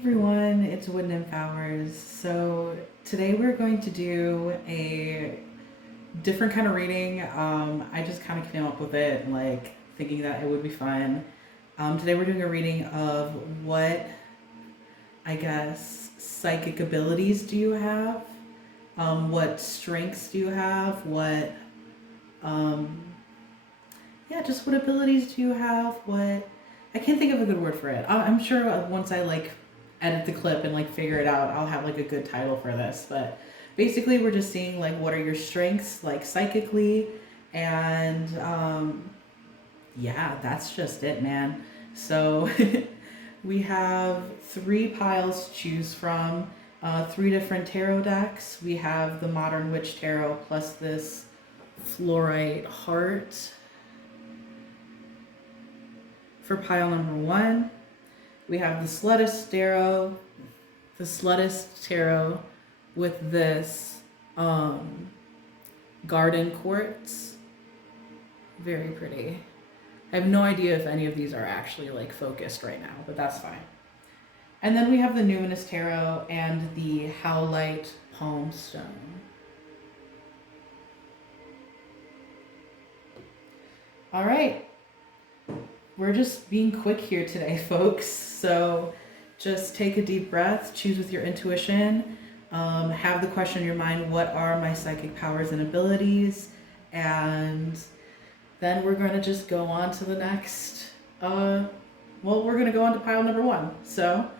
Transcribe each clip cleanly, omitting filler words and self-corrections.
Everyone, it's Wood Nymph Hours. So today we're going to do a different kind of reading. I just kind of came up with it, like thinking that it would be fun. Today we're doing a reading of what, I guess, psychic abilities do you have? What strengths do you have? Just what abilities do you have? I can't think of a good word for it. I'm sure once I edit the clip and figure it out, I'll have a good title for this. But basically we're just seeing what are your strengths psychically, and that's just it, man. So we have 3 piles to choose from, 3 different tarot decks. We have the Modern Witch Tarot plus this Flourite heart for pile number 1. We have the Slutist Tarot with this garden quartz. Very pretty. I have no idea if any of these are actually focused right now, but that's fine. And then we have the Numinous Tarot and the Howlite palm stone. All right. We're just being quick here today, folks. So just take a deep breath, choose with your intuition, have the question in your mind, what are my psychic powers and abilities? And then we're going to just go on to the next, we're going to go on to pile number 1. So,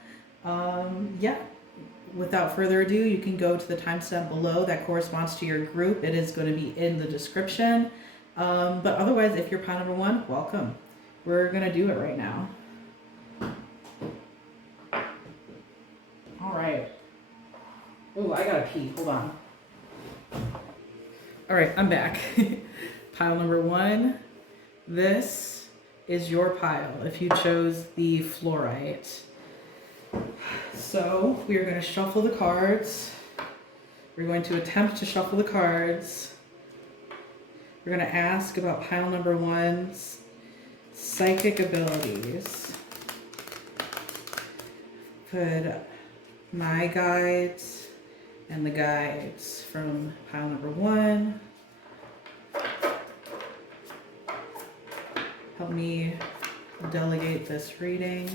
without further ado, you can go to the timestamp below that corresponds to your group. It is going to be in the description. But otherwise, if you're pile number 1, welcome. We're gonna do it right now. All right. Oh, I gotta pee, hold on. All right, I'm back. Pile number 1. This is your pile if you chose the Flourite. So we are gonna shuffle the cards. We're going to attempt to shuffle the cards. We're gonna ask about pile number 1's psychic abilities. Put my guides and the guides from pile number 1. Help me delegate this reading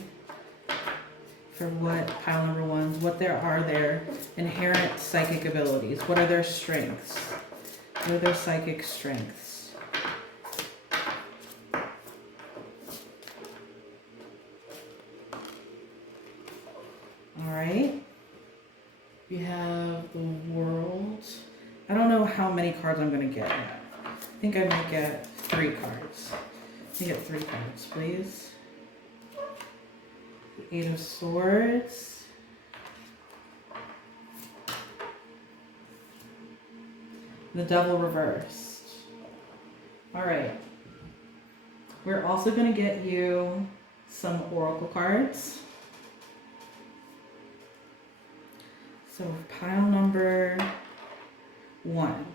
for what pile number 1's, what there are their inherent psychic abilities. What are their strengths? What are their psychic strengths? Alright, we have the World. I don't know how many cards I'm going to get yet. I think I might get 3 cards. Let me get 3 cards, please. The 8 of Swords. The Devil reversed. Alright. We're also going to get you some Oracle cards. So pile number 1.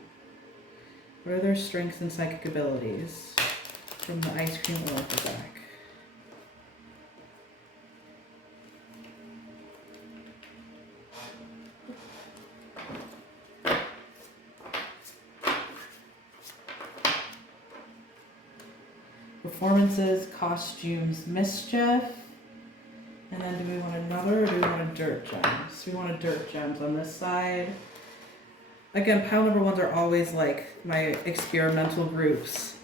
What are their strengths and psychic abilities from the Ice Cream Oracle deck? Performances, costumes, mischief. And then do we want another, or do we want a dirt gems? We want a dirt gems on this side. Again, pile number 1s are always my experimental groups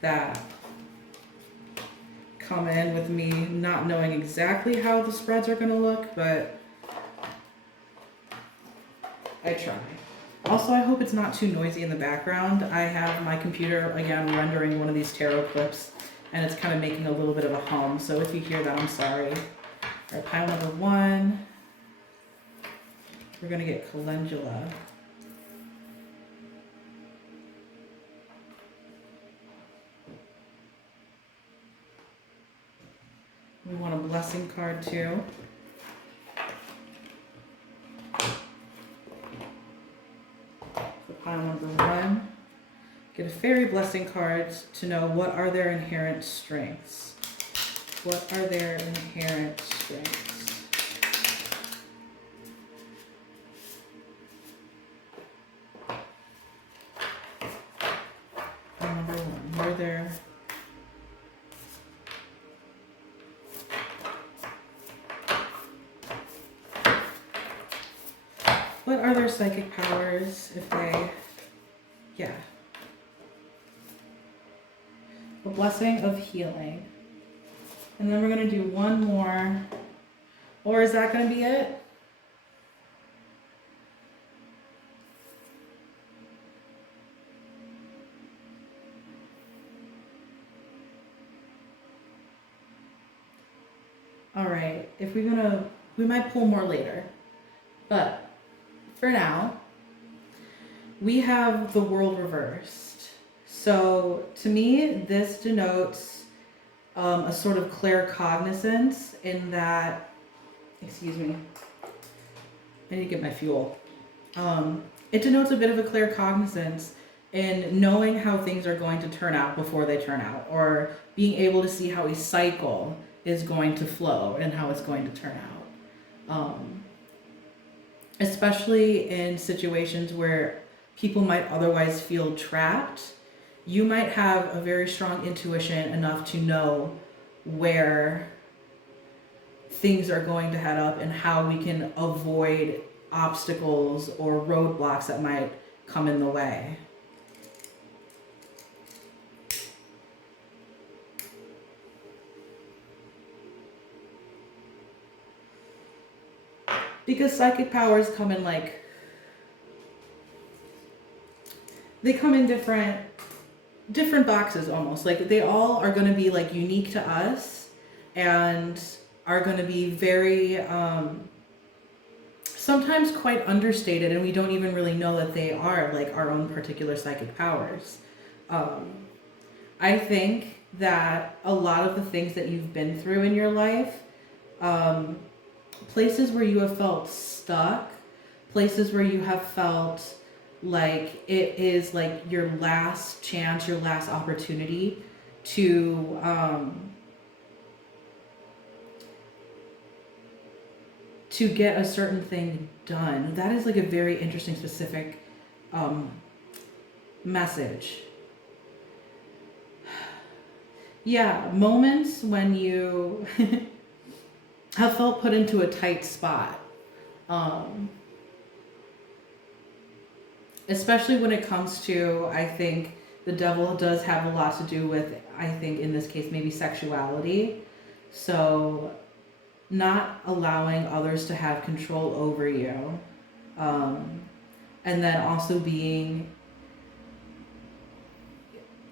that come in with me not knowing exactly how the spreads are going to look, but I try. Also, I hope it's not too noisy in the background. I have my computer, again, rendering one of these tarot clips, and it's kind of making a little bit of a hum, so if you hear that, I'm sorry. All right, pile number 1, we're going to get Calendula. We want a blessing card too. For pile number 1, get a fairy blessing card to know what are their inherent strengths. What are their inherent strengths? What are their psychic powers if they, yeah. The blessing of healing. And then we're going to do one more. Or is that going to be it? All right, if we're gonna, we might pull more later, but for now, we have the world reversed. So to me, this denotes a sort of claircognizance in that, excuse me, I need to get my fuel. It denotes a bit of a claircognizance in knowing how things are going to turn out before they turn out, or being able to see how a cycle is going to flow and how it's going to turn out. Especially in situations where people might otherwise feel trapped, you might have a very strong intuition enough to know where things are going to head up and how we can avoid obstacles or roadblocks that might come in the way. Because psychic powers come in like, they come in different boxes almost. Like they all are going to be like unique to us and are going to be very, sometimes quite understated, and we don't even really know that they are like our own particular psychic powers. I think that a lot of the things that you've been through in your life, places where you have felt stuck, places where you have felt like it is like your last chance, your last opportunity to get a certain thing done. That is like a very interesting, specific message. Yeah, moments when you have felt put into a tight spot. Especially when it comes to, I think the devil does have a lot to do with, I think in this case, maybe sexuality. So not allowing others to have control over you. And then also being,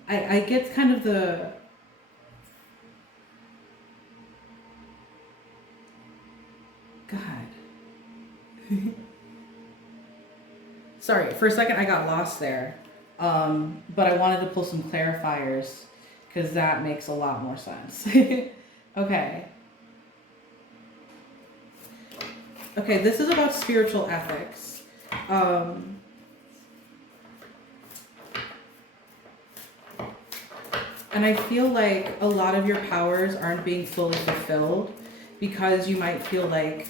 I get kind of the, God. Sorry, for a second I got lost there. But I wanted to pull some clarifiers because that makes a lot more sense. Okay. Okay, this is about spiritual ethics. And I feel like a lot of your powers aren't being fully fulfilled because you might feel like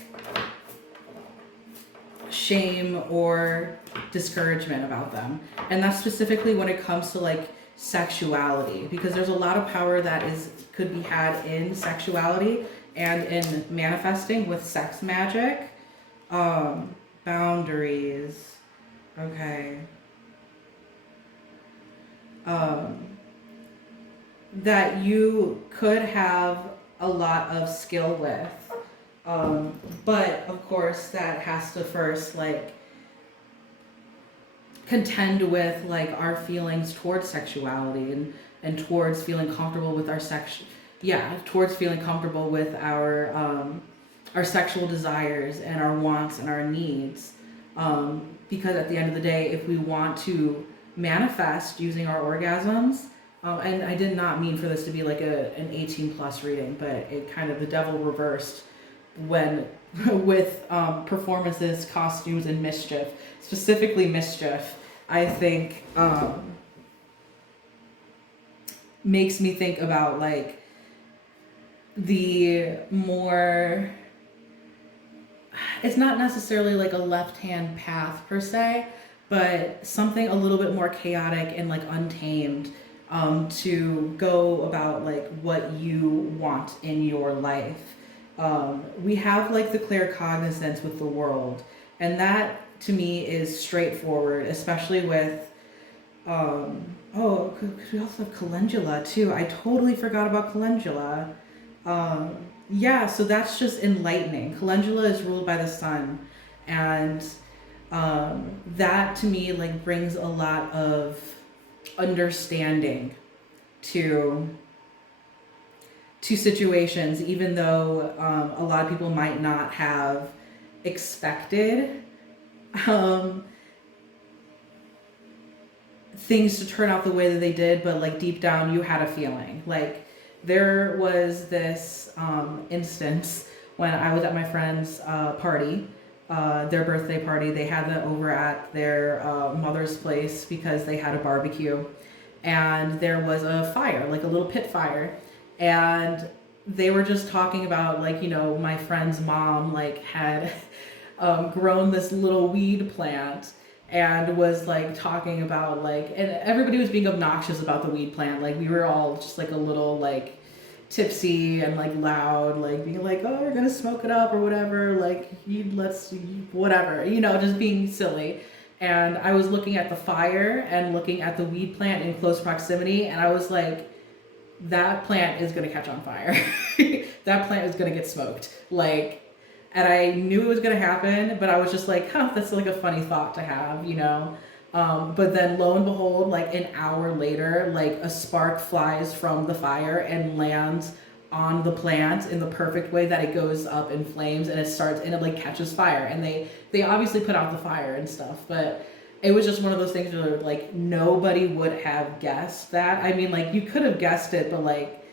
shame or discouragement about them. And that's specifically when it comes to like sexuality, because there's a lot of power that could be had in sexuality and in manifesting with sex magic. Boundaries. Okay. That you could have a lot of skill with. But of course that has to first like contend with like our feelings towards sexuality and towards feeling comfortable with our towards feeling comfortable with our sexual desires and our wants and our needs. Because at the end of the day, if we want to manifest using our orgasms, and I did not mean for this to be like an 18 plus reading, but it kind of the devil reversed when with performances, costumes, and mischief, specifically mischief, I think makes me think about like the more, it's not necessarily like a left-hand path per se, but something a little bit more chaotic and like untamed, to go about like what you want in your life. We have like the claircognizance with the world, and that to me is straightforward, especially with, oh, because we also have calendula too. I totally forgot about calendula. Yeah, so that's just enlightening. Calendula is ruled by the sun, and that to me like brings a lot of understanding to situations, even though a lot of people might not have expected things to turn out the way that they did, but like deep down you had a feeling. Like there was this instance when I was at my friend's party, their birthday party. They had that over at their mother's place because they had a barbecue, and there was a fire, like a little pit fire, and they were just talking about like, you know, my friend's mom like had grown this little weed plant, and was like talking about like, and everybody was being obnoxious about the weed plant. Like we were all just like a little like tipsy and like loud, like being like, oh, we're gonna smoke it up or whatever, like whatever, you know, just being silly. And I was looking at the fire and looking at the weed plant in close proximity, and I was like, that plant is gonna catch on fire. That plant is gonna get smoked. Like, and I knew it was gonna happen, but I was just like, huh, that's like a funny thought to have, you know? But then lo and behold, like an hour later, like a spark flies from the fire and lands on the plant in the perfect way that it goes up in flames, and it starts, and it like catches fire. And they obviously put out the fire and stuff, but it was just one of those things where like nobody would have guessed that. I mean, like you could have guessed it, but like,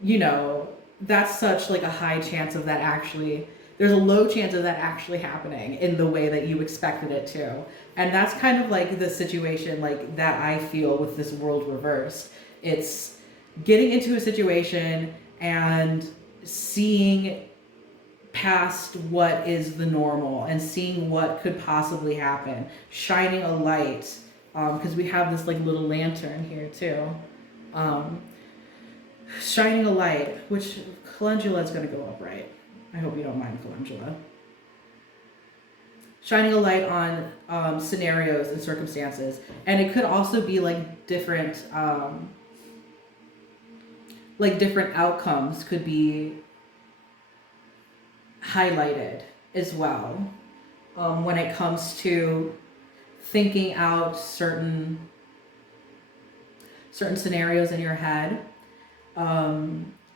you know, that's such like a high chance of that actually, there's a low chance of that actually happening in the way that you expected it to. And that's kind of like the situation like that I feel with this world reversed. It's getting into a situation and seeing past what is the normal and seeing what could possibly happen, shining a light, because we have this like little lantern here too, shining a light, which calendula is going to go up, right? I hope you don't mind calendula. Shining a light on scenarios and circumstances. And it could also be like different outcomes could be highlighted as well, when it comes to thinking out certain scenarios in your head,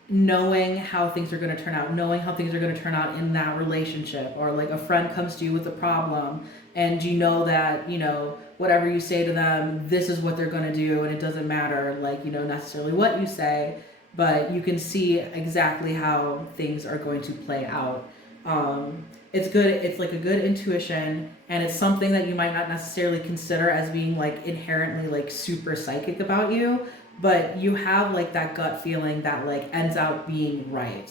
knowing how things are going to turn out, knowing how things are going to turn out in that relationship, or like a friend comes to you with a problem and you know that, you know, whatever you say to them, this is what they're going to do, and it doesn't matter like, you know, necessarily what you say, but you can see exactly how things are going to play out. It's good. It's like a good intuition, and it's something that you might not necessarily consider as being like inherently like super psychic about you, but you have like that gut feeling that like ends out being right.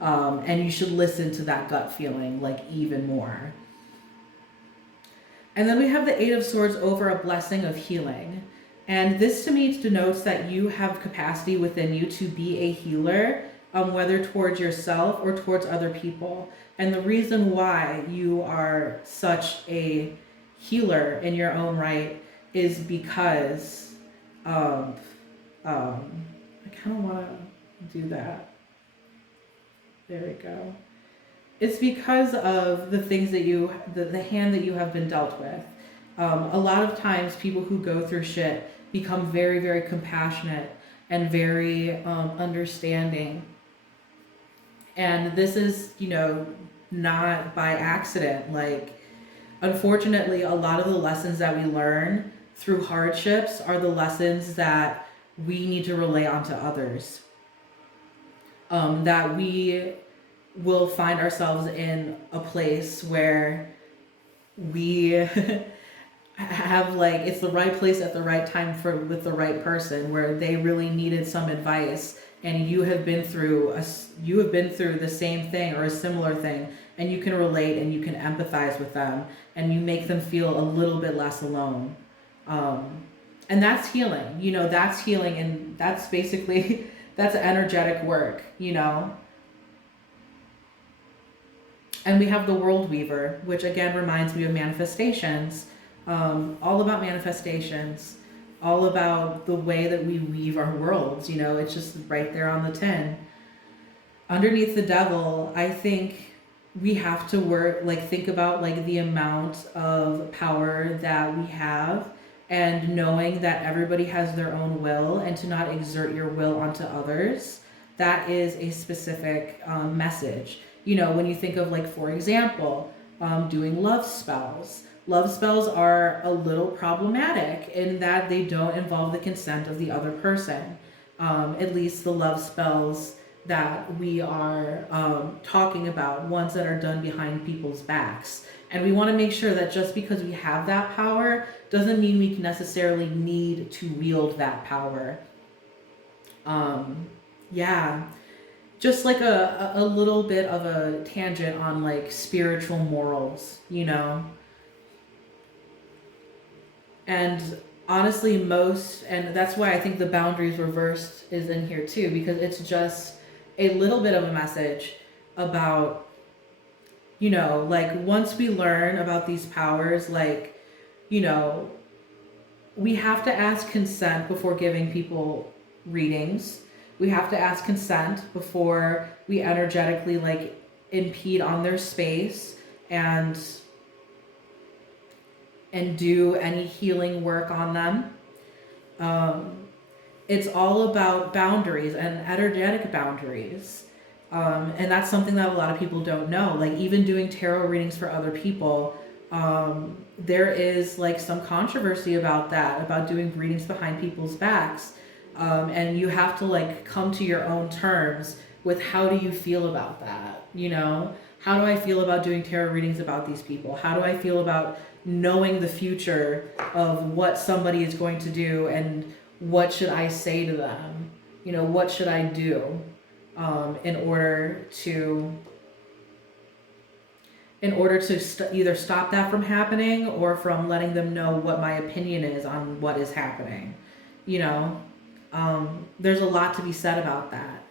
And you should listen to that gut feeling like even more. And then we have the Eight of Swords over a blessing of healing. And this to me denotes that you have capacity within you to be a healer, whether towards yourself or towards other people. And the reason why you are such a healer in your own right is because of, I kind of want to do that. There we go. It's because of the things that you, the hand that you have been dealt with. A lot of times people who go through shit become very, very compassionate and very understanding. And this is, you know, not by accident. Like, unfortunately, a lot of the lessons that we learn through hardships are the lessons that we need to relay onto others. That we will find ourselves in a place where we have like, it's the right place at the right time with the right person, where they really needed some advice, and you have been through the same thing or a similar thing, and you can relate and you can empathize with them, and you make them feel a little bit less alone. And that's healing, you know, that's healing, and that's basically, that's energetic work, you know. And we have the World Weaver, which again reminds me of manifestations. All about manifestations, all about the way that we weave our worlds. You know, it's just right there on the tin. Underneath the Devil, I think we have to work, like, think about like the amount of power that we have, and knowing that everybody has their own will, and to not exert your will onto others. That is a specific message. You know, when you think of, like, for example, doing love spells. Love spells are a little problematic in that they don't involve the consent of the other person. At least the love spells that we are talking about, ones that are done behind people's backs. And we want to make sure that just because we have that power doesn't mean we necessarily need to wield that power. Yeah, just like a little bit of a tangent on like spiritual morals, you know. And honestly, and that's why I think the boundaries reversed is in here too, because it's just a little bit of a message about, you know, like, once we learn about these powers, like, you know, we have to ask consent before giving people readings. We have to ask consent before we energetically, like, impede on their space and do any healing work on them. It's all about boundaries and energetic boundaries. And that's something that a lot of people don't know. Like, even doing tarot readings for other people, there is like some controversy about that, about doing readings behind people's backs. And you have to like come to your own terms with how do you feel about that, you know? How do I feel about doing tarot readings about these people? How do I feel about knowing the future of what somebody is going to do, and what should I say to them? You know, what should I do in order to either stop that from happening, or from letting them know what my opinion is on what is happening. You know, there's a lot to be said about that.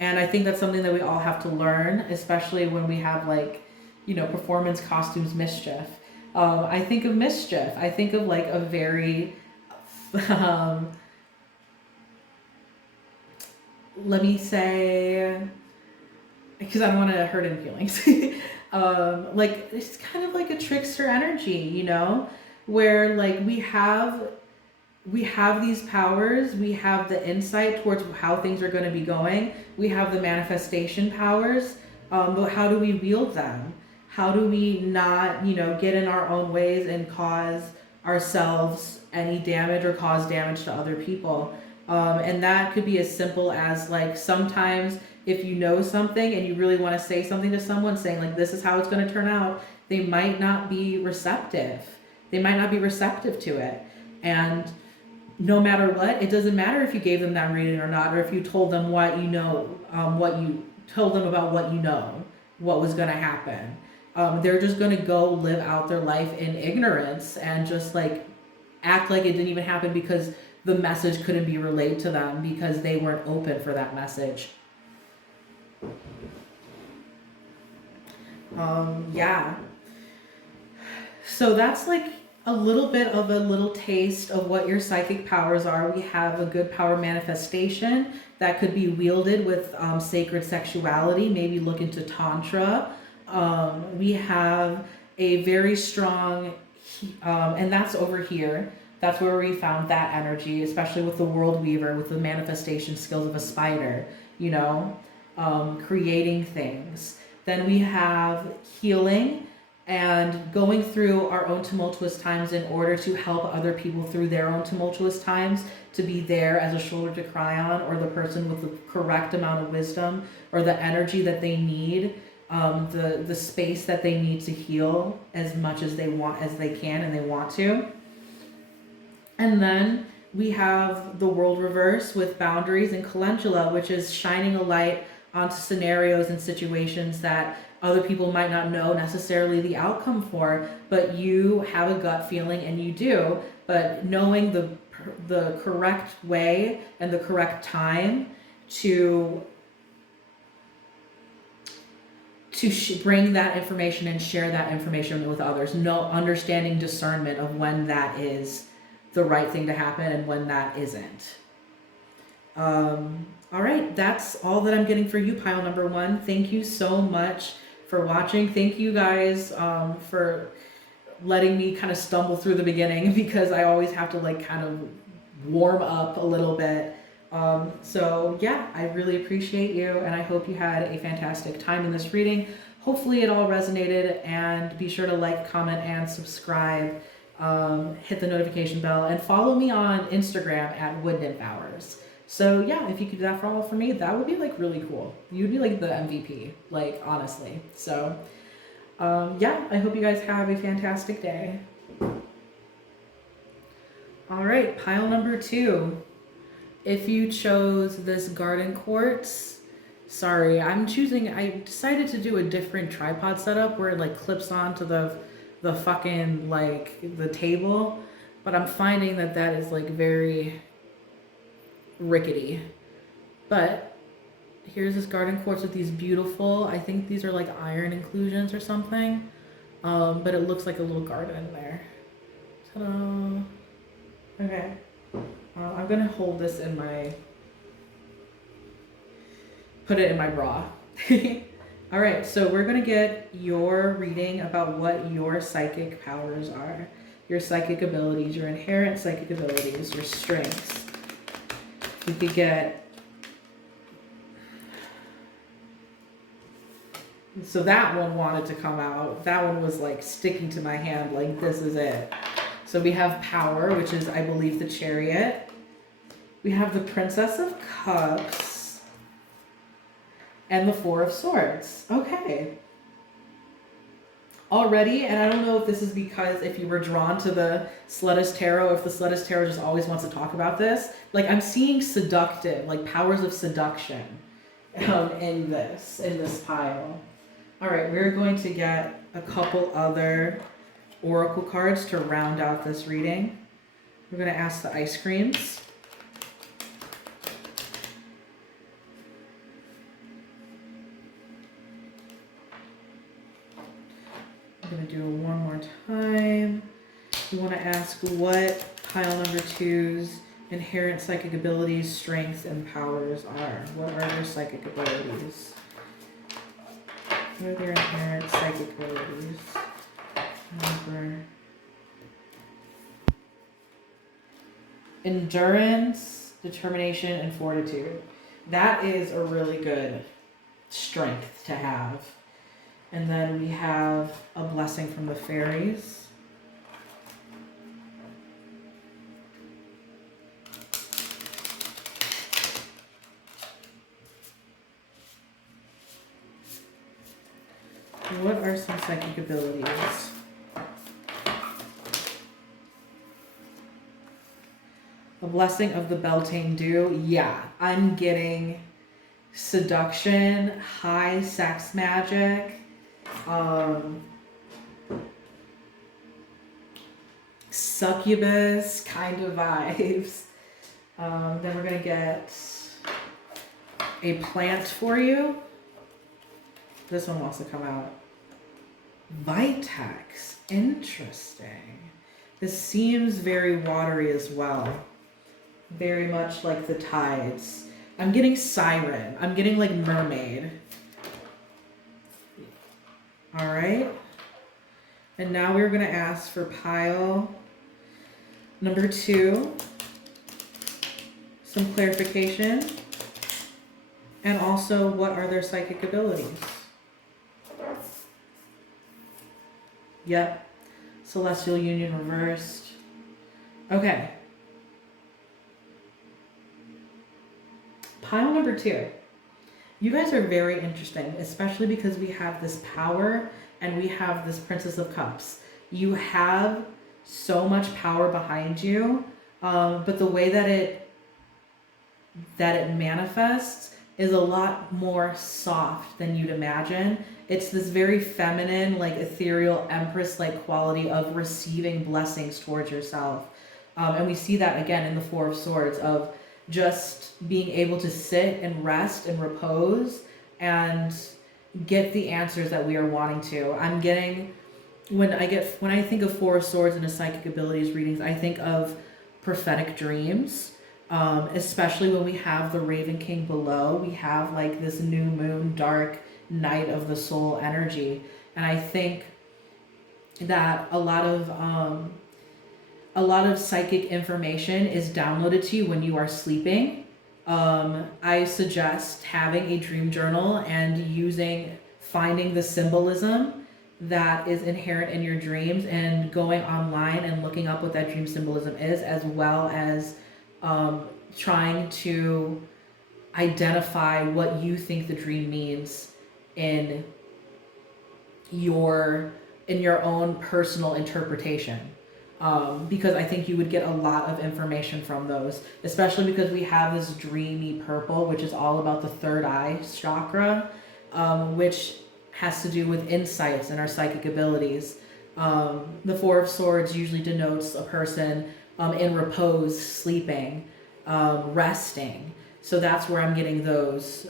And I think that's something that we all have to learn, especially when we have, like, you know, performance costumes mischief. I think of mischief. I think of like a very, let me say, because I don't want to hurt any feelings. Like, it's kind of like a trickster energy, you know, where like we have these powers, we have the insight towards how things are going to be going, we have the manifestation powers, but how do we wield them? How do we not, you know, get in our own ways and cause ourselves any damage or cause damage to other people? And that could be as simple as, like, sometimes if you know something and you really want to say something to someone, saying like, this is how it's going to turn out, they might not be receptive. They might not be receptive to it. And no matter what, it doesn't matter if you gave them that reading or not, or if you told them what you know, what you told them about what you know, what was going to happen. They're just going to go live out their life in ignorance and just like act like it didn't even happen, because the message couldn't be relayed to them because they weren't open for that message. Yeah. So that's like a little bit of a little taste of what your psychic powers are. We have a good power manifestation that could be wielded with sacred sexuality. Maybe look into Tantra. We have a very strong, and that's over here. That's where we found that energy, especially with the World Weaver, with the manifestation skills of a spider, you know, creating things. Then we have healing and going through our own tumultuous times in order to help other people through their own tumultuous times, to be there as a shoulder to cry on, or the person with the correct amount of wisdom or the energy that they need, the space that they need to heal as much as they want, as they can and they want to. And then we have the World Reverse with boundaries and calendula, which is shining a light onto scenarios and situations that other people might not know necessarily the outcome for, but you have a gut feeling and you do. But knowing the correct way and the correct time to to bring that information and share that information with others. No, understanding discernment of when that is the right thing to happen and when that isn't. All right, that's all that I'm getting for you, pile number 1. Thank you so much for watching. Thank you guys for letting me kind of stumble through the beginning, because I always have to like kind of warm up a little bit. So yeah, I really appreciate you, and I hope you had a fantastic time in this reading. Hopefully it all resonated, and be sure to like, comment, and subscribe. Hit the notification bell, and follow me on Instagram at Wood Nymph Hours. So yeah, if you could do that for me, that would be like really cool. You'd be like the MVP, like honestly. So yeah, I hope you guys have a fantastic day. All right, pile number 2. If you chose this garden quartz, sorry, I decided to do a different tripod setup where it like clips onto the fucking like the table, but I'm finding that is like very rickety. But here's this garden quartz with these beautiful, I think these are like iron inclusions or something, but it looks like a little garden there. Ta-da. Okay, I'm gonna hold this put it in my bra. All right, so we're gonna get your reading about what your psychic powers are, your psychic abilities, your inherent psychic abilities, your strengths. You could get, so that one wanted to come out. That one was like sticking to my hand, like this is it. So we have power, which is, I believe, the Chariot. We have the Princess of Cups and the Four of Swords. Okay. Already, and I don't know if this is because if you were drawn to the Slutist Tarot, if the Slutist Tarot just always wants to talk about this. Like I'm seeing seductive, like powers of seduction in this pile. All right, we're going to get a couple other oracle cards to round out this reading. We're going to ask the ice creams. I'm going to do it one more time. We want to ask what pile number 2's inherent psychic abilities, strengths, and powers are. What are their psychic abilities? What are their inherent psychic abilities? Endurance, determination, and fortitude. That is a really good strength to have. And then we have a blessing from the fairies. What are some psychic abilities? A blessing of the Beltane Dew. Yeah, I'm getting seduction, high sex magic, succubus kind of vibes. Then we're gonna get a plant for you. This one wants to come out. Vitex. Interesting. This seems very watery as well. Very much like the tides. I'm getting siren. I'm getting like mermaid. All right. And now we're going to ask for pile number 2. Some clarification. And also, what are their psychic abilities? Yep. Celestial Union reversed. Okay. Pile number 2. You guys are very interesting, especially because we have this power and we have this Princess of Cups. You have so much power behind you, but the way that it manifests is a lot more soft than you'd imagine. It's this very feminine, like ethereal empress-like quality of receiving blessings towards yourself. And we see that again in the Four of Swords of just being able to sit and rest and repose and, get the answers that we are wanting to. I'm getting, when I think of Four of Swords and a psychic abilities readings, I think of prophetic dreams. Especially when we have the Raven King below, we have like this new moon, dark night of the soul energy. And I think that a lot of psychic information is downloaded to you when you are sleeping. I suggest having a dream journal and finding the symbolism that is inherent in your dreams and going online and looking up what that dream symbolism is, as well as trying to identify what you think the dream means in your own personal interpretation. Because I think you would get a lot of information from those, especially because we have this dreamy purple, which is all about the third eye chakra, which has to do with insights and our psychic abilities. The Four of Swords usually denotes a person in repose, sleeping, resting. So that's where I'm getting those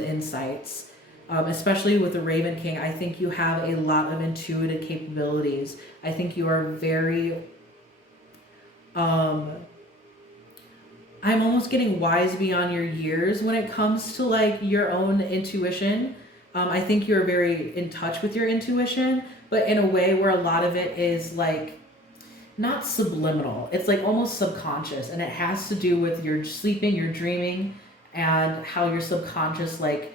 insights. Especially with the Raven King, I think you have a lot of intuitive capabilities. I think you are very, I'm almost getting wise beyond your years when it comes to like your own intuition. I think you're very in touch with your intuition, but in a way where a lot of it is like not subliminal. It's like almost subconscious, and it has to do with your sleeping, your dreaming, and how your subconscious like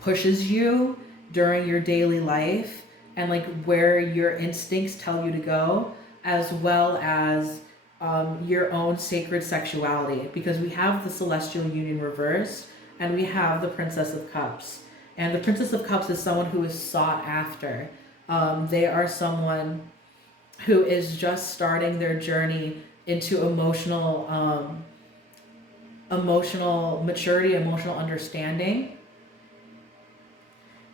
pushes you during your daily life, and like where your instincts tell you to go, as well as your own sacred sexuality, because we have the Celestial Union reversed and we have the Princess of Cups. And the Princess of Cups is someone who is sought after. They are someone who is just starting their journey into emotional maturity, emotional understanding.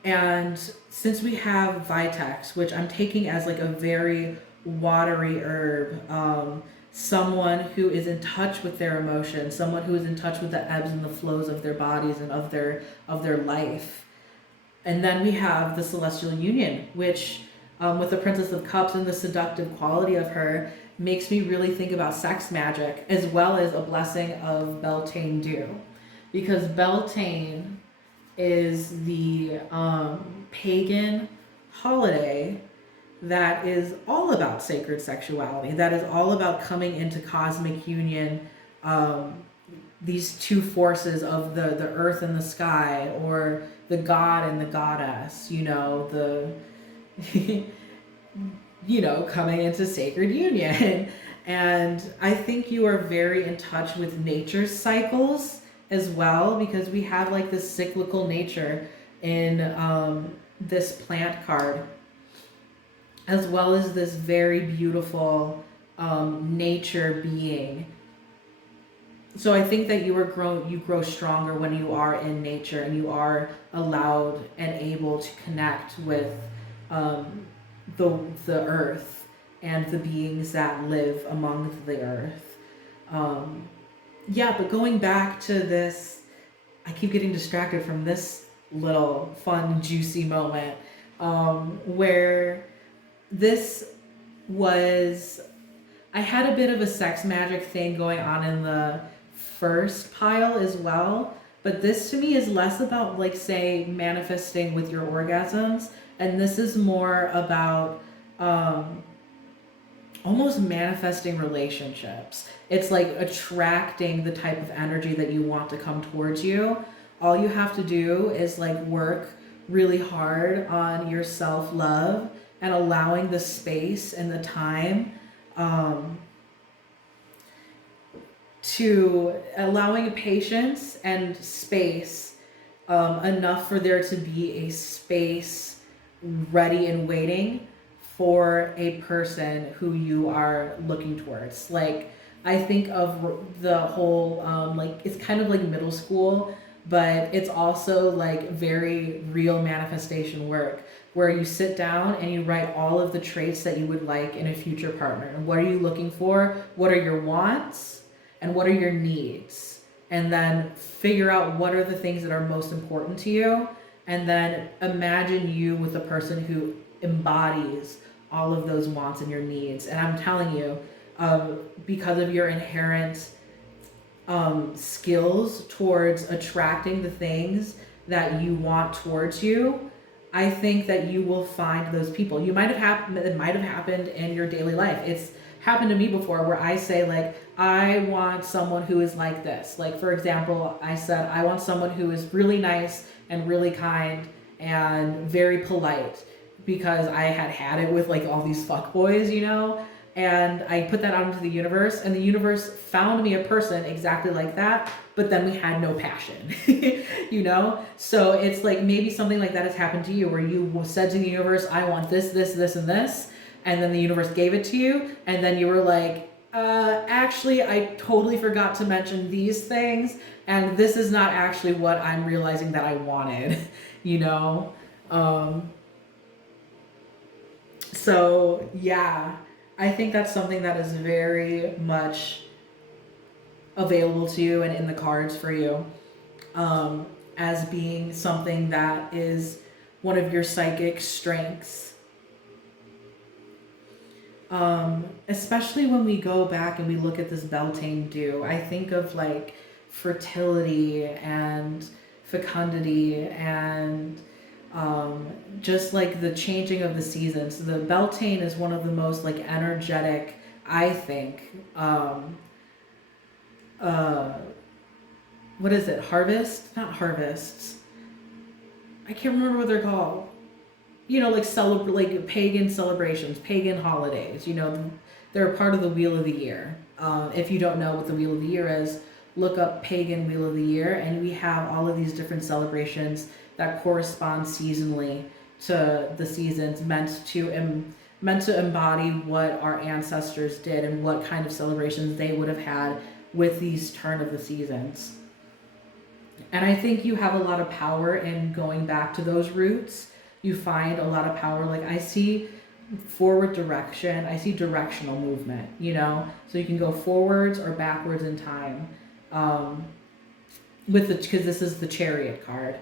And since we have Vitex, which I'm taking as like a very watery herb, someone who is in touch with their emotions, someone who is in touch with the ebbs and the flows of their bodies and of their life. And then we have the Celestial Union, which with the Princess of Cups and the seductive quality of her, makes me really think about sex magic, as well as a blessing of Beltane Dew. Because Beltane is the pagan holiday that is all about sacred sexuality, that is all about coming into cosmic union, these two forces of the earth and the sky, or the god and the goddess, coming into sacred union. And I think you are very in touch with nature's cycles as well, because we have like this cyclical nature in this plant card, as well as this very beautiful nature being. So I think that you grow stronger when you are in nature and you are allowed and able to connect with the earth and the beings that live among the earth. But going back to this, I keep getting distracted from this little fun, juicy moment, where this was, I had a bit of a sex magic thing going on in the first pile as well, but this to me is less about like, say, manifesting with your orgasms, and this is more about almost manifesting relationships. It's like attracting the type of energy that you want to come towards you. All you have to do is like work really hard on your self-love and allowing the space and the time to allowing patience and space enough for there to be a space ready and waiting for a person who you are looking towards. Like, I think of the whole, it's kind of like middle school, but it's also like very real manifestation work, where you sit down and you write all of the traits that you would like in a future partner. And what are you looking for? What are your wants? And what are your needs? and then figure out what are the things that are most important to you, and then imagine you with a person who embodies all of those wants and your needs. And I'm telling you, because of your inherent skills towards attracting the things that you want towards you, I think that you will find those people. It might have happened in your daily life. It's happened to me before where I say, like, I want someone who is like this. Like, for example, I said, I want someone who is really nice and really kind and very polite, because I had it with like all these fuckboys, you know? And I put that out into the universe, and the universe found me a person exactly like that, but then we had no passion, you know? So it's like maybe something like that has happened to you, where you said to the universe, I want this, this, this, and this, and then the universe gave it to you, and then you were like, actually, I totally forgot to mention these things, and this is not actually what I'm realizing that I wanted, you know? So yeah, I think that's something that is very much available to you and in the cards for you, as being something that is one of your psychic strengths. Especially when we go back and we look at this Beltane dew, I think of like fertility and fecundity and just like the changing of the seasons. The Beltane is one of the most like energetic, I think, what is it? Not harvests. I can't remember what they're called. You know, like pagan celebrations, pagan holidays. You know, they're a part of the Wheel of the Year. If you don't know what the Wheel of the Year is, look up pagan Wheel of the Year, and we have all of these different celebrations that correspond seasonally to the seasons, meant to embody what our ancestors did and what kind of celebrations they would have had with these turn of the seasons. And I think you have a lot of power in going back to those roots. You find a lot of power. Like, I see forward direction, I see directional movement, you know? So you can go forwards or backwards in time. Because this is the Chariot card.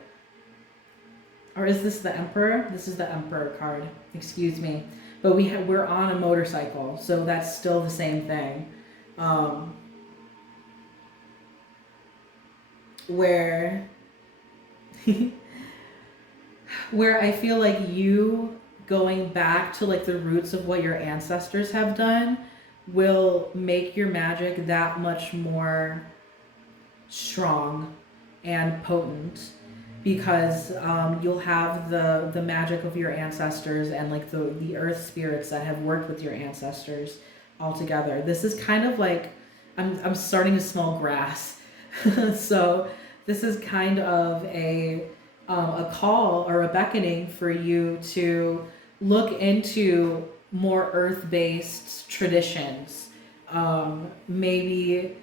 Or is this the Emperor? This is the Emperor card. Excuse me. But we're on a motorcycle, so that's still the same thing. Where I feel like you going back to like the roots of what your ancestors have done will make your magic that much more strong and potent, because you'll have the magic of your ancestors and like the earth spirits that have worked with your ancestors all together. This is kind of like, I'm starting to smell grass. So this is kind of a call or a beckoning for you to look into more earth-based traditions. Maybe,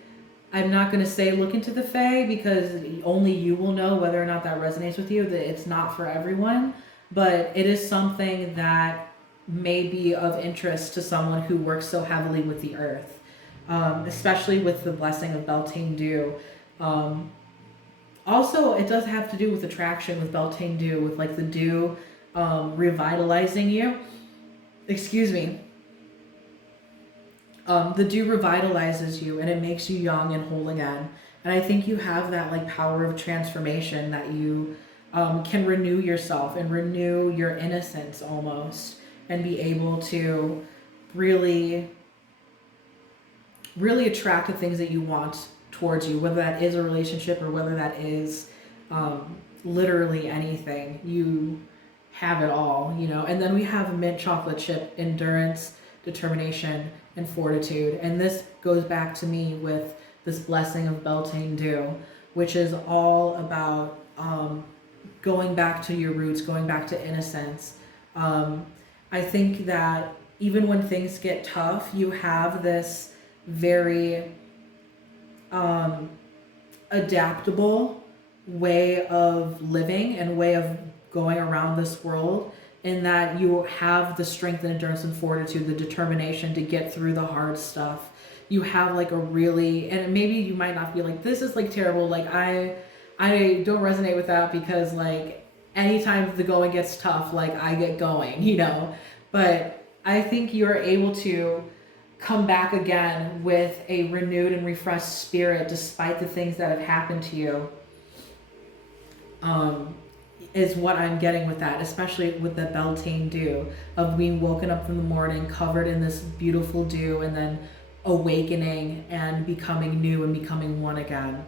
I'm not going to say look into the Fae, because only you will know whether or not that resonates with you, that it's not for everyone, but it is something that may be of interest to someone who works so heavily with the earth, especially with the blessing of Beltane dew. Also, it does have to do with attraction with Beltane dew, with like the dew revitalizing you. Excuse me. The dew revitalizes you, and it makes you young and whole again. And I think you have that like power of transformation, that you can renew yourself and renew your innocence almost, and be able to really, really attract the things that you want towards you, whether that is a relationship or whether that is literally anything. You have it all, you know. And then we have mint chocolate chip, endurance, determination, and fortitude. And this goes back to me with this blessing of Beltane dew, which is all about going back to your roots, going back to innocence. I think that even when things get tough, you have this very adaptable way of living and way of going around this world, in that you have the strength and endurance and fortitude, the determination to get through the hard stuff, you have like a really, and maybe you might not be like, this is like terrible. Like I don't resonate with that because like anytime the going gets tough, like I get going, you know, but I think you're able to come back again with a renewed and refreshed spirit despite the things that have happened to you. Is what I'm getting with that, especially with the Beltane dew, of being woken up in the morning covered in this beautiful dew and then awakening and becoming new and becoming one again,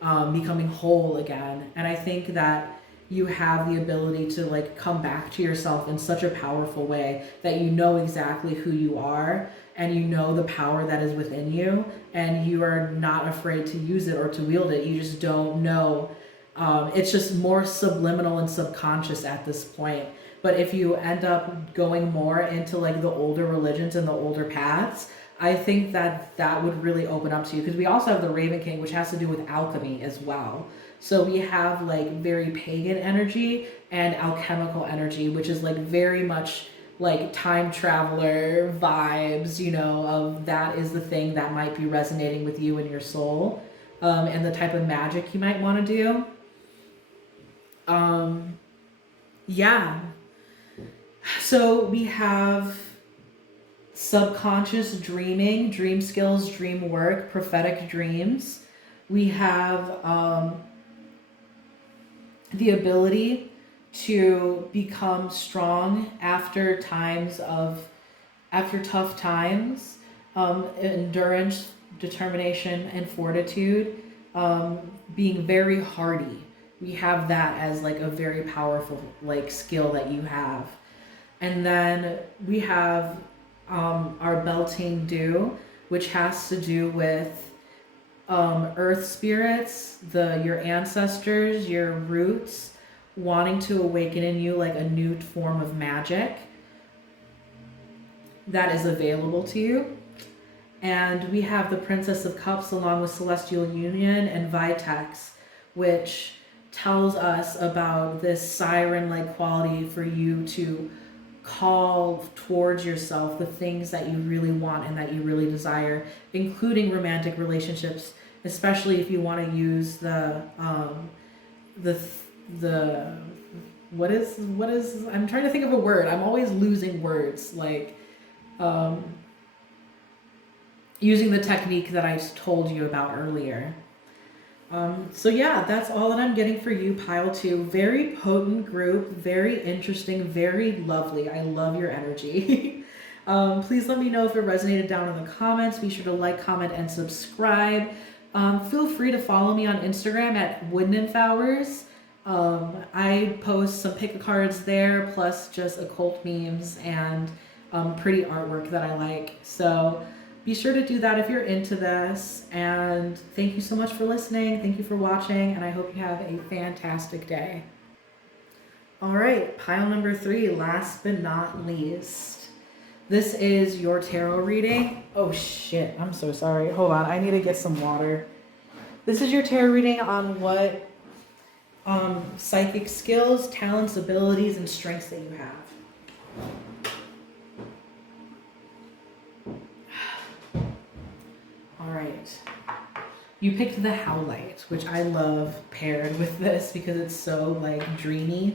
becoming whole again. And I think that you have the ability to like come back to yourself in such a powerful way that you know exactly who you are and you know the power that is within you and you are not afraid to use it or to wield it. You just don't know. It's just more subliminal and subconscious at this point. But if you end up going more into like the older religions and the older paths, I think that that would really open up to you, because we also have the Raven King, which has to do with alchemy as well. So we have like very pagan energy and alchemical energy, which is like very much like time traveler vibes, you know, of that is the thing that might be resonating with you and your soul, and the type of magic you might want to do. Yeah. So we have subconscious dreaming, dream skills, dream work, prophetic dreams. We have the ability to become strong after tough times, endurance, determination, and fortitude, being very hardy. We have that as like a very powerful like skill that you have. And then we have our Beltane dew, which has to do with earth spirits, your ancestors, your roots, wanting to awaken in you like a new form of magic that is available to you. And we have the Princess of Cups along with Celestial Union and Vitex, which tells us about this siren-like quality for you to call towards yourself the things that you really want and that you really desire, including romantic relationships, especially if you want to use the what is I'm trying to think of a word. I'm always losing words, like using the technique that I told you about earlier. So yeah, that's all that I'm getting for you, pile 2. Very potent group, very interesting, very lovely. I love your energy. Please let me know if it resonated down in the comments. Be sure to like, comment, and subscribe. Feel free to follow me on Instagram at woodnymphours. I post some pick cards there, plus just occult memes and pretty artwork that I like. So be sure to do that if you're into this. And thank you so much for listening. Thank you for watching. And I hope you have a fantastic day. All right, pile number 3, last but not least. This is your tarot reading. Oh shit, I'm so sorry. Hold on, I need to get some water. This is your tarot reading on what psychic skills, talents, abilities, and strengths that you have. All right. You picked the Howlite, which I love paired with this because it's so like dreamy.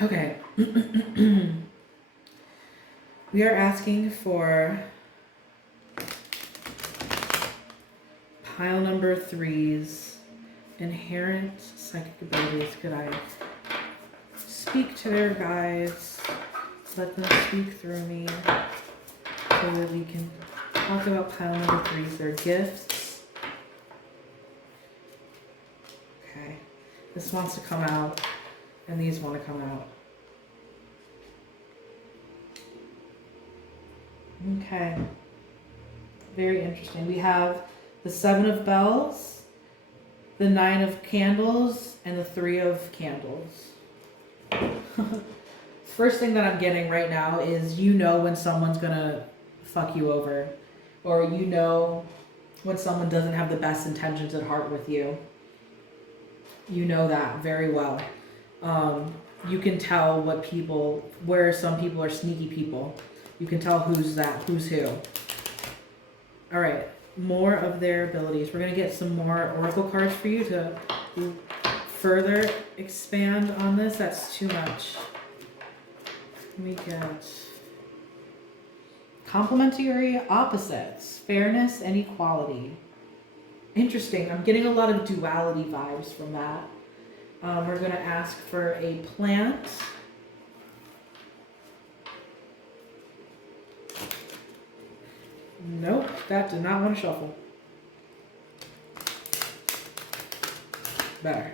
Okay. We are asking for pile number 3's inherent psychic abilities. Could I speak to their guides, let them speak through me, so that we can talk about pile number 3's, their gifts. Okay, this wants to come out, and these want to come out. Okay, very interesting. We have the 7 of Bells, the 9 of Candles, and the 3 of Candles. First thing that I'm getting right now is you know when someone's gonna fuck you over, or you know when someone doesn't have the best intentions at heart with you. You know that very well. You can tell where some people are sneaky people, You can tell who's who. All right, more of their abilities. We're gonna get some more oracle cards for you to further expand on this. That's too much. Let me get complementary opposites, fairness and equality. Interesting. I'm getting a lot of duality vibes from that. We're going to ask for a plant. Nope, that did not want to shuffle. Better.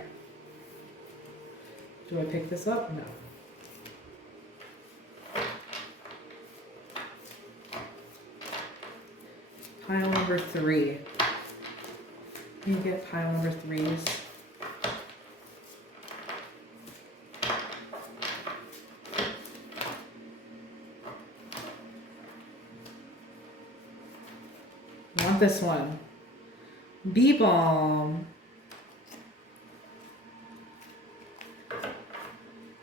Do I pick this up? No. Pile number 3. You get pile number 3s. Want this one. Bee balm.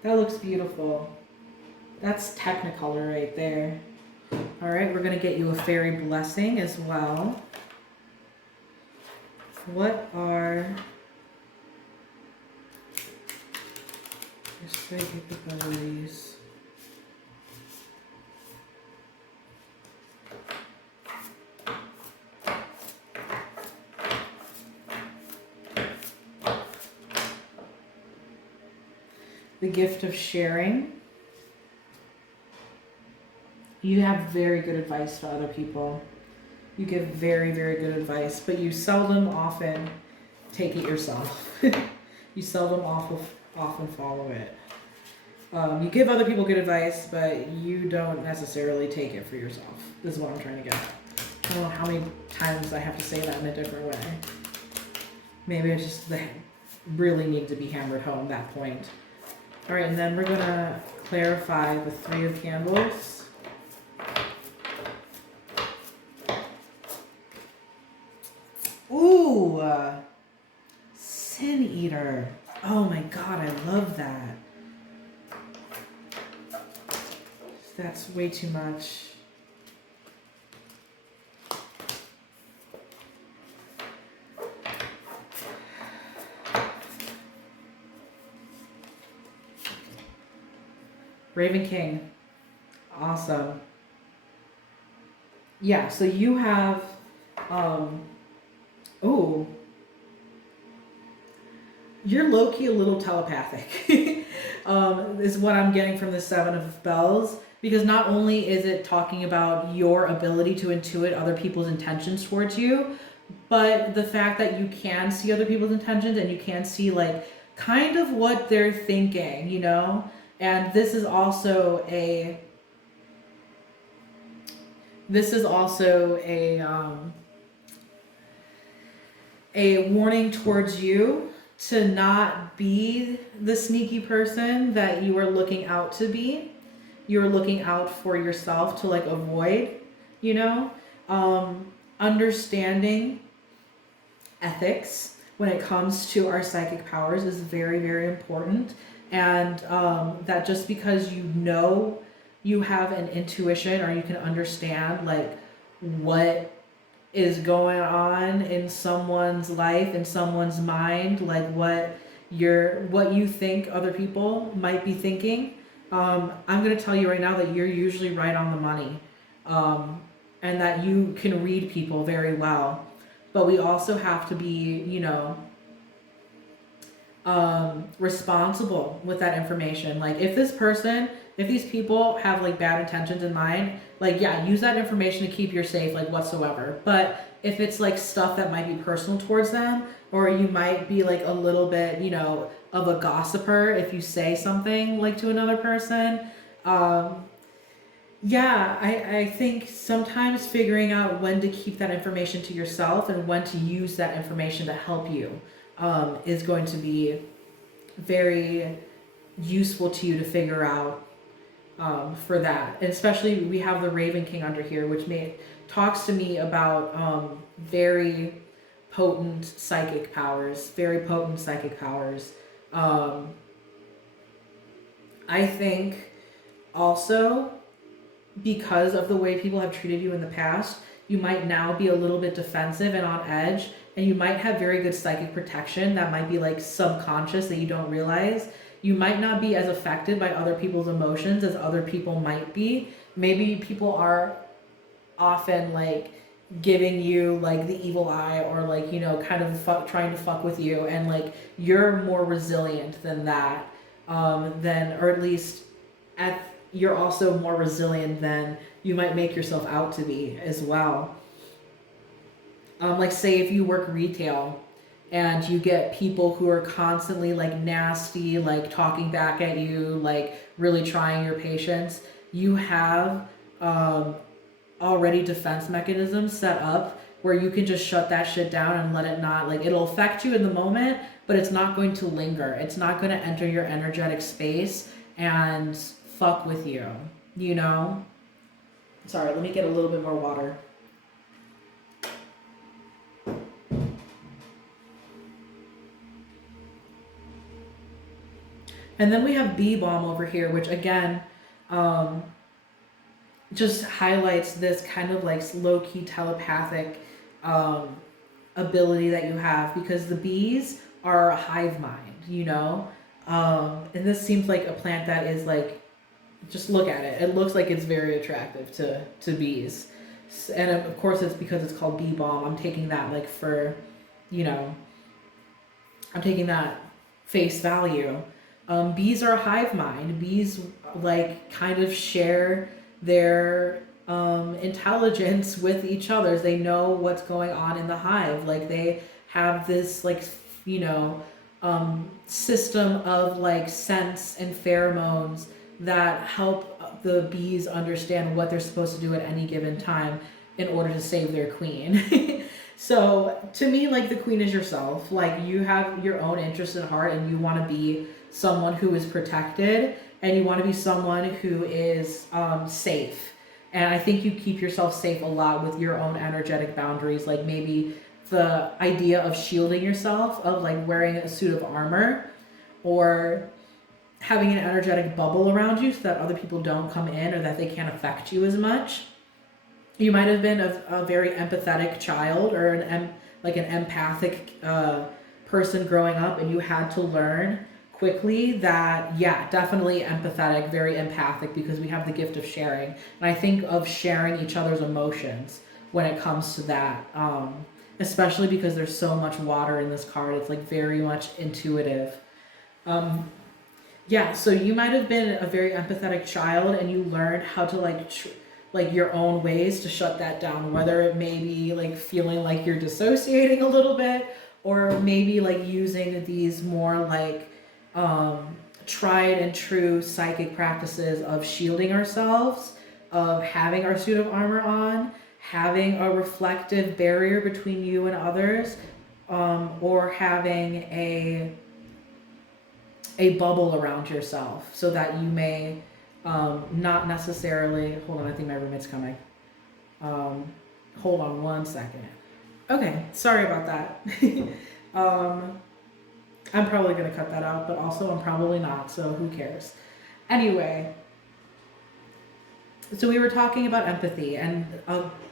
That looks beautiful. That's Technicolor right there. All right, we're gonna get you a fairy blessing as well. What are your psychic abilities? The gift of sharing. You have very good advice to other people. You give very, very good advice, but you seldom often take it yourself. You seldom often follow it. You give other people good advice, but you don't necessarily take it for yourself. This is what I'm trying to get at. I don't know how many times I have to say that in a different way. Maybe it's just that really need to be hammered home, that point. All right, and then we're gonna clarify the 3 of candles. Ooh, Sin Eater. Oh my God, I love that. That's way too much. Raven King. Awesome. Yeah, so you have, oh, you're low-key a little telepathic, is what I'm getting from the 7 of Bells, because not only is it talking about your ability to intuit other people's intentions towards you, but the fact that you can see other people's intentions and you can see like kind of what they're thinking, you know? And this is also a warning towards you to not be the sneaky person that you are looking out to be. You're looking out for yourself to like avoid, you know? Understanding ethics when it comes to our psychic powers is very, very important. And that just because you know you have an intuition or you can understand like what is going on in someone's life, in someone's mind, like what you think other people might be thinking. I'm going to tell you right now that you're usually right on the money, and that you can read people very well. But we also have to be, you know, responsible with that information. Like if these people have like bad intentions in mind, like yeah, use that information to keep you safe, like whatsoever. But if it's like stuff that might be personal towards them, or you might be like a little bit, you know, of a gossiper if you say something like to another person, yeah, I think sometimes figuring out when to keep that information to yourself and when to use that information to help you is going to be very useful to you to figure out for that. And especially we have the Raven King under here, which talks to me about very potent psychic powers, I think also because of the way people have treated you in the past, you might now be a little bit defensive and on edge, and you might have very good psychic protection that might be like subconscious that you don't realize. You might not be as affected by other people's emotions as other people might be. Maybe people are often like giving you like the evil eye, or like, you know, kind of trying to fuck with you, and like you're more resilient than that, or at least you're also more resilient than you might make yourself out to be as well. Like say if you work retail and you get people who are constantly like nasty, like talking back at you, like really trying your patience, you have already defense mechanisms set up where you can just shut that shit down and let it not, like, it'll affect you in the moment, but it's not going to linger. It's not going to enter your energetic space and fuck with you, you know? Sorry, let me get a little bit more water. And then we have bee balm over here, which again, just highlights this kind of like low-key telepathic ability that you have, because the bees are a hive mind, you know? And this seems like a plant that is like, just look at it. It looks like it's very attractive to bees. And of course it's because it's called bee balm. I'm taking that like for, you know, I'm taking that face value. Bees are a hive mind. Bees like kind of share their intelligence with each other. They know what's going on in the hive. Like they have this like, you know, system of like scents and pheromones that help the bees understand what they're supposed to do at any given time in order to save their queen. So to me, like, the queen is yourself. Like, you have your own interests at heart, and you want to be someone who is protected, and you want to be someone who is safe. And I think you keep yourself safe a lot with your own energetic boundaries. Like maybe the idea of shielding yourself, of like wearing a suit of armor, or having an energetic bubble around you so that other people don't come in or that they can't affect you as much. You might have been a very empathetic child, or an empathic person growing up, and you had to learn quickly that, yeah, definitely empathetic, very empathic, because we have the gift of sharing. And I think of sharing each other's emotions when it comes to that, especially because there's so much water in this card. It's like very much intuitive. Yeah, so you might have been a very empathetic child, and you learned how to like your own ways to shut that down, whether it may be like feeling like you're dissociating a little bit, or maybe like using these more like tried and true psychic practices of shielding ourselves, of having our suit of armor on, having a reflective barrier between you and others, or having a bubble around yourself so that you may not necessarily, hold on, I think my roommate's coming. Hold on one second. Okay, sorry about that. I'm probably gonna cut that out, but also I'm probably not, so who cares? Anyway, so we were talking about empathy and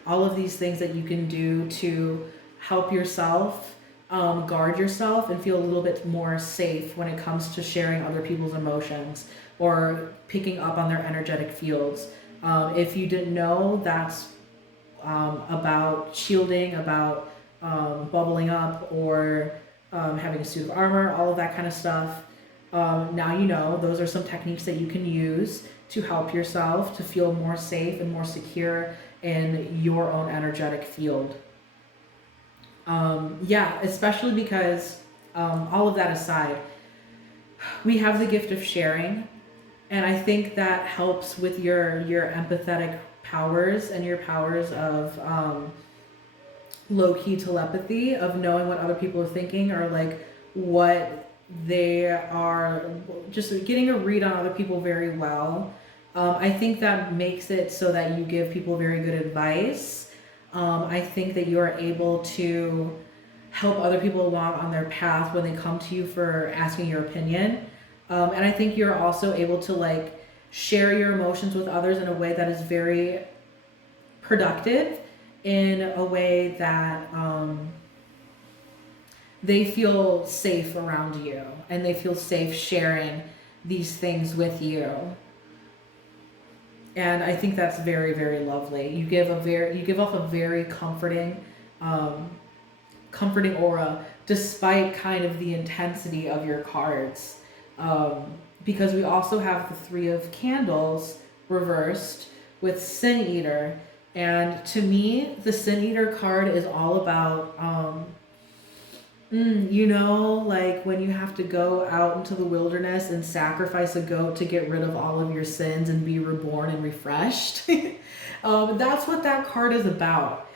all of these things that you can do to help yourself guard yourself and feel a little bit more safe when it comes to sharing other people's emotions or picking up on their energetic fields. If you didn't know, that's about shielding, about bubbling up, or having a suit of armor, all of that kind of stuff. Now you know, those are some techniques that you can use to help yourself to feel more safe and more secure in your own energetic field. Yeah, especially because all of that aside, we have the gift of sharing, and I think that helps with your empathetic powers and your powers of low-key telepathy, of knowing what other people are thinking, or like what they are, just getting a read on other people very well. I think that makes it so that you give people very good advice. I think that you are able to help other people along on their path when they come to you for asking your opinion. And I think you're also able to like share your emotions with others in a way that is very productive, in a way that they feel safe around you and they feel safe sharing these things with you. And I think that's very, very lovely. You give off a very comforting, comforting aura, despite kind of the intensity of your cards. Because we also have the Three of Candles reversed with Sin Eater. And to me, the Sin Eater card is all about, you know, like when you have to go out into the wilderness and sacrifice a goat to get rid of all of your sins and be reborn and refreshed. That's what that card is about.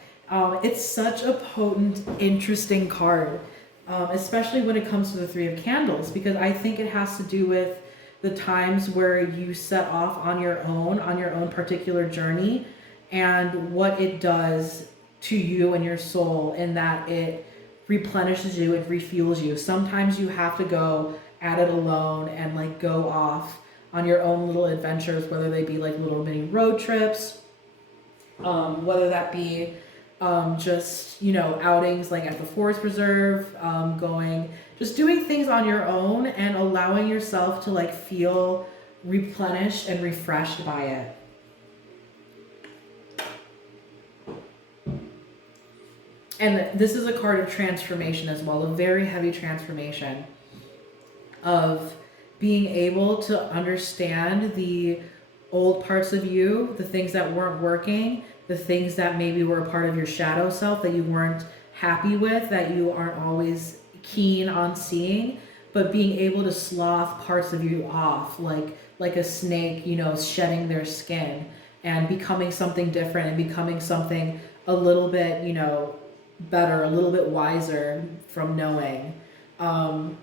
It's such a potent, interesting card, especially when it comes to the Three of Candles, because I think it has to do with the times where you set off on your own particular journey, and what it does to you and your soul, and that it replenishes you, it refuels you. Sometimes you have to go at it alone and like go off on your own little adventures, whether they be like little mini road trips, whether that be just, you know, outings like at the forest preserve, just doing things on your own and allowing yourself to like feel replenished and refreshed by it. And this is a card of transformation as well, a very heavy transformation of being able to understand the old parts of you, the things that weren't working, the things that maybe were a part of your shadow self that you weren't happy with, that you aren't always keen on seeing, but being able to slough parts of you off, like a snake, you know, shedding their skin and becoming something different and becoming something a little bit, you know, better, a little bit wiser from knowing. And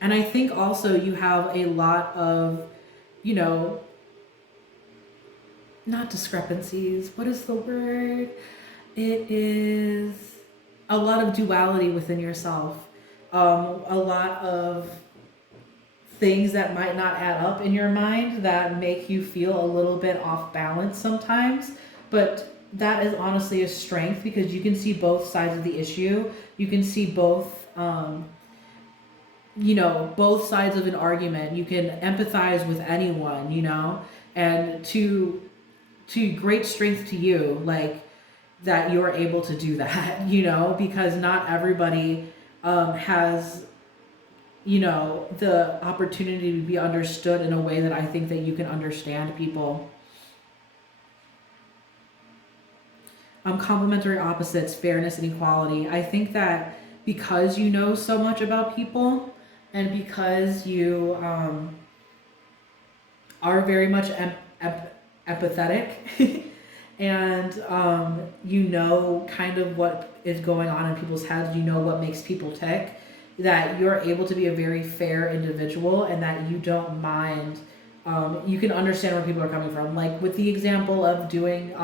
I think also you have a lot of, you know, not discrepancies, what is the word? It is a lot of duality within yourself. A lot of things that might not add up in your mind that make you feel a little bit off balance sometimes, but that is honestly a strength, because you can see both sides of the issue. You can see both, you know, both sides of an argument. You can empathize with anyone, you know, and to great strength to you, like that you're able to do that, you know, because not everybody has, you know, the opportunity to be understood in a way that I think that you can understand people. Complementary opposites, fairness and equality. I think that because you know so much about people, and because you are very much empathetic, and you know kind of what is going on in people's heads, you know what makes people tick, that you're able to be a very fair individual, and that you don't mind, you can understand where people are coming from. Like with the example of doing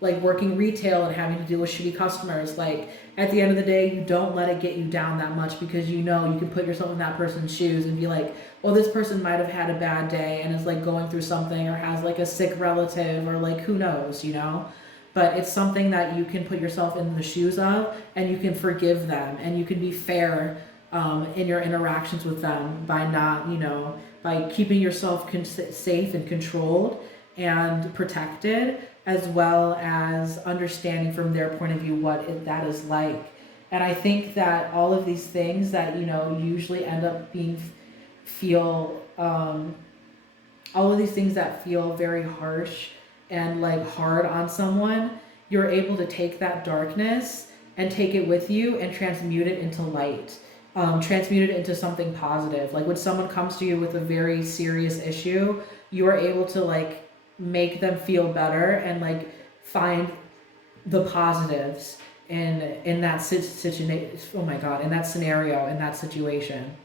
like working retail and having to deal with shitty customers, like at the end of the day, you don't let it get you down that much, because you know you can put yourself in that person's shoes and be like, well, this person might have had a bad day and is like going through something, or has like a sick relative, or like who knows, you know, but it's something that you can put yourself in the shoes of, and you can forgive them, and you can be fair in your interactions with them by not, you know, by keeping yourself safe and controlled and protected, as well as understanding from their point of view what that is like. And I think that all of these things that, you know, usually end up being all of these things that feel very harsh and like hard on someone, you're able to take that darkness and take it with you and transmute it into light, transmute it into something positive. Like when someone comes to you with a very serious issue, you are able to like make them feel better and like find the positives in that situation. Oh my God, in that scenario, in that situation.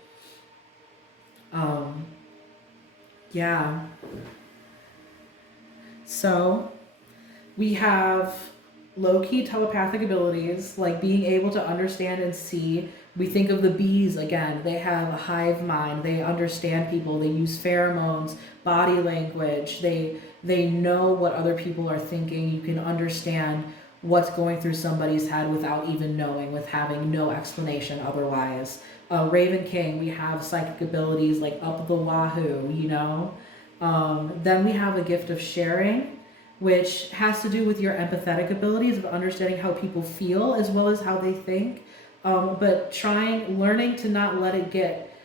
Yeah. So we have low-key telepathic abilities, like being able to understand and see We think of the bees again. They have a hive mind. They understand people. They use pheromones, body language. They know what other people are thinking. You can understand what's going through somebody's head without even knowing, with having no explanation otherwise. Raven King, we have psychic abilities like up the wahoo, you know. Then we have a gift of sharing, which has to do with your empathetic abilities of understanding how people feel as well as how they think. But learning to not let it get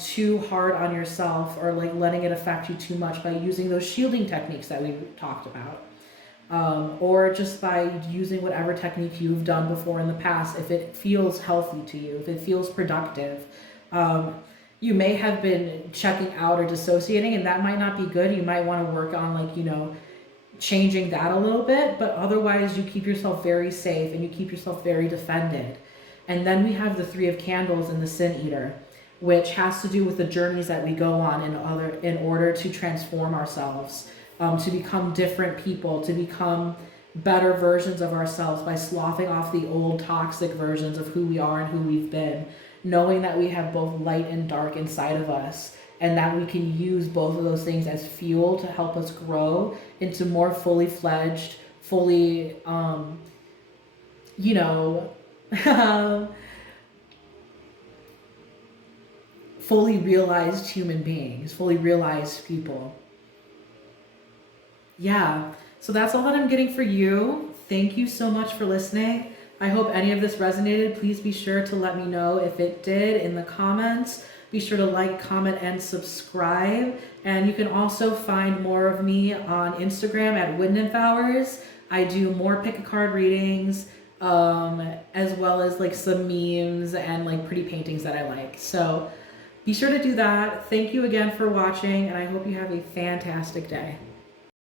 too hard on yourself, or like letting it affect you too much, by using those shielding techniques that we talked about. Or just by using whatever technique you've done before in the past, if it feels healthy to you, if it feels productive. You may have been checking out or dissociating, and that might not be good. You might want to work on, like, you know, changing that a little bit, but otherwise you keep yourself very safe and you keep yourself very defended. And then we have the Three of Candles and the Sin Eater, which has to do with the journeys that we go on in order to transform ourselves, to become different people, to become better versions of ourselves by sloughing off the old toxic versions of who we are and who we've been, knowing that we have both light and dark inside of us, and that we can use both of those things as fuel to help us grow into more fully fledged, fully, you know, fully realized human beings, fully realized people. Yeah, so that's all that I'm getting for you. Thank you so much for listening. I hope any of this resonated. Please be sure to let me know if it did in the comments. Be sure to like, comment, and subscribe. And you can also find more of me on Instagram at Windnymphours. I do more pick a card readings, as well as like some memes and like pretty paintings that I like. So be sure to do that. Thank you again for watching, and I hope you have a fantastic day.